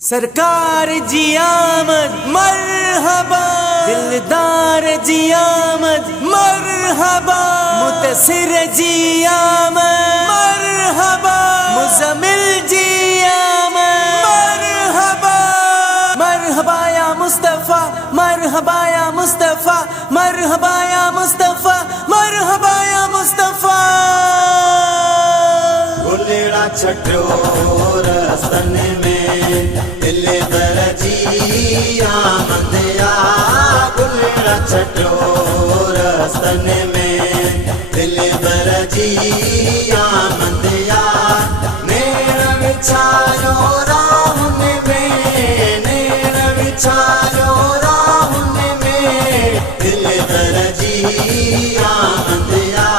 सरकार जी आमद मरहबा, दिलदार जी आमद मरहबा, मुतसिर जी आमद मरहबा, मुज़म्मिल जी आमद मरहबा। मरहबा या मुस्तफ़ा, मरहबा या मुस्तफ़ा, मरहबा या मुस्तफ़ा, मरहबा या मुस्तफ़ा। गुलरा छठियो रस्तन में दिलबर जी आमद या, गुलरा छठियो रस्तन में दिलबर जी आमद या। नेण विछायो राहुन में, नेण विछायो राहुन में दिलबर जी आमद या।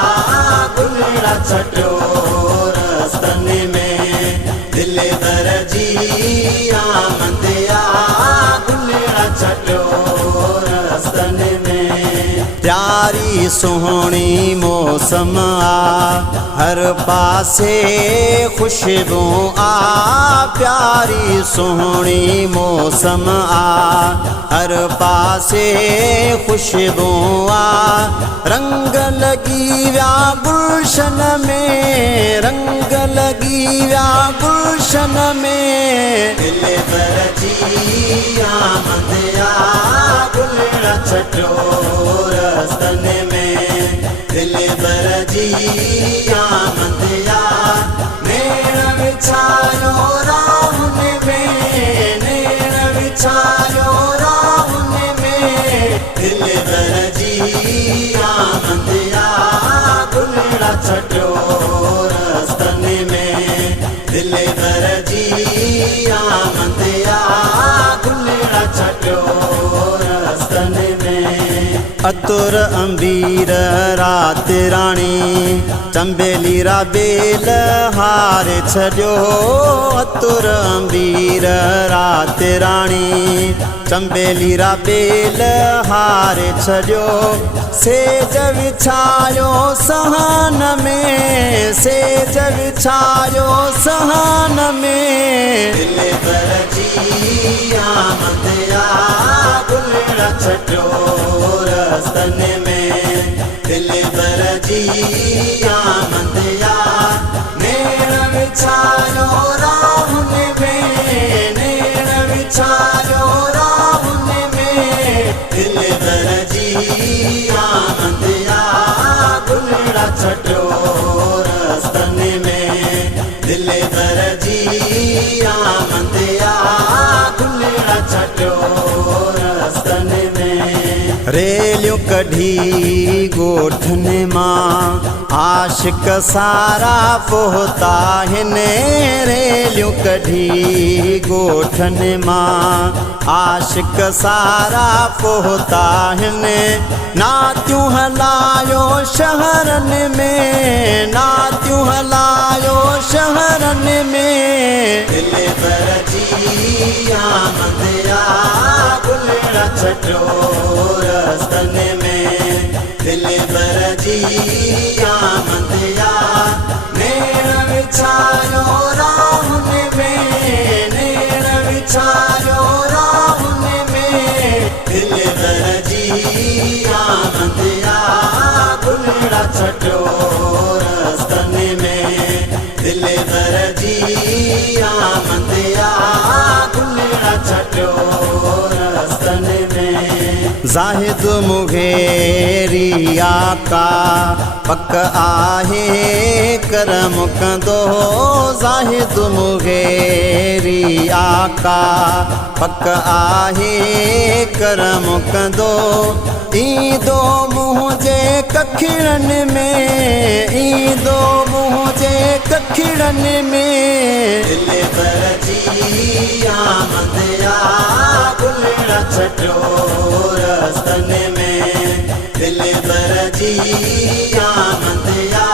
गुलरा छठियो रस्तन में दिलबर जी आमद या, गुलरा छठियो रस्तन में। प्यारी सुहिणी मौसम आ, हर पासे खुशबू आ। प्यारी सुहिणी मौसम आ, हर पासे खुशबू आ। रंग लगी व्या गुलशन में, रंग लगी व्या गुलशन में दिलबर जी आमद या। गुलरा छठियो रस्तन में दिलबर जी आमद या। नेण विछायो राहुन में, नेण विछायो राहुन में दिलबर जी आमद या। गुलरा छठियो रस्तन में दिलबर जी आमद या। गुलरा छठियो रस्तन में। अतुर अंबीर रात राणी, चंबेली रा बेल हार छॾियो। अतुर अंबीर रात राणी, चंबेली रा बेल हार छॾियो। सेज विछायो सहन में, सेज विछायो सहन में दिलबर जी आमद या। गुलरा छठियो रस्तन में दिलबर जी आमद या। नेण विछायो राहुन में, नेण विछायो राहुन में दिलबर जी आमद या। गुलरा छठियो रस्तन में दिलबर जी आमद या। गुलरा छठियो रस्तन में। रेलियों कढ़ी गोठन मां, आशिक सारा पोहता हिन। रेलियों कढ़ी गोठन मां, आशिक सारा पोहता हिन। नातियूं हलायो शहरन में, नातियूं हलायो शहरन में दिलबर जी आमद या। गुलरा छठियो रस्तन में दिलबर जी आमद या। नेण विछायो राहुन में, नेण विछायो राहुन में दिलबर जी आमद या। गुलरा छठियो रस्तन में दिलबर जी आमद या। गुलरा छठियो रस्तन में। ज़ाहिद मुगेरी आका पक आहे करम कंदो। ज़ाहिद मुगेरी आका पक आहे करम कंदो। ईंदो मुंहिंजे कखिड़न में, ईंदो मुंहिंजे कखिड़न में दिलबर जी आमद या। गुलरा छठियो रस्तन में दिलबर जी आमद या।